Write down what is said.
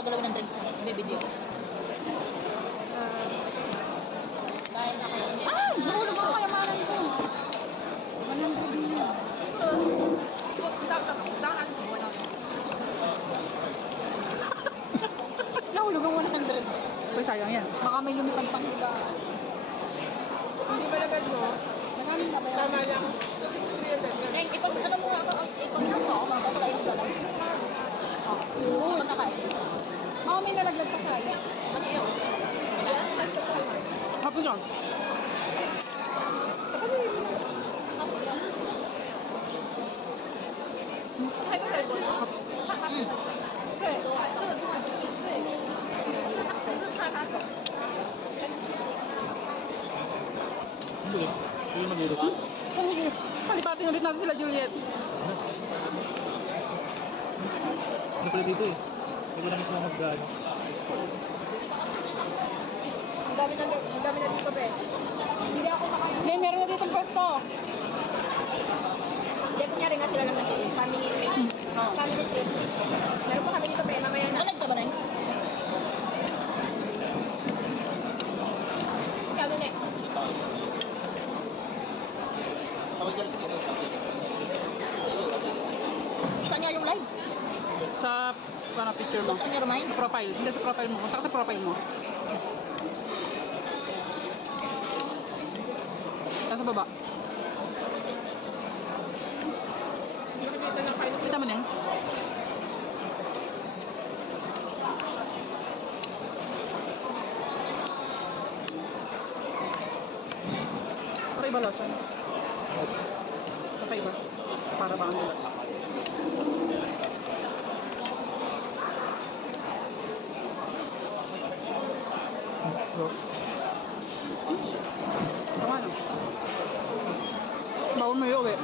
gagalaw ng drinks na. Ibibidyo. Dahil ako. Ah! Nahulog ako kayamanan ko. Manang gabi niya. Nahulog ang 100. Uy, sayang yan. Baka may lumipad pang iba. Hindi ba labad mo? Maraming na ba yan? Tama lang. Ngayon, ipag ano mo ako, ipag-nuts ako, mga yung dala. Yun. Pag nakain. Baka may nalaglag pa saya. Ano yun? Hapon yan. Hindi. Hindi mag-iro. Palipatin ulit natin sila, Juliet. Ano pala dito eh? Hindi ko na mismo mag-gaano. Ang dami na dito, be. Hindi ako nakain. Hindi, meron na ditong pwesto. Hindi, kunyari nga sila lang natili. Family trip. Family trip. Meron pa kami dito, be. Mamaya na. Nalag ka ba na yun? Kano na. Saan niya yung live? Sa picture mo. Saan niya rumain? Sa profile. Hindi, sa profile mo. Punta ka sa profile mo. Sa baba. Dito lang kayo. Kita mo na yan? Para iba lasa. Para iba. Para ba ang dula? Tama na. Bawon mo yung uwi.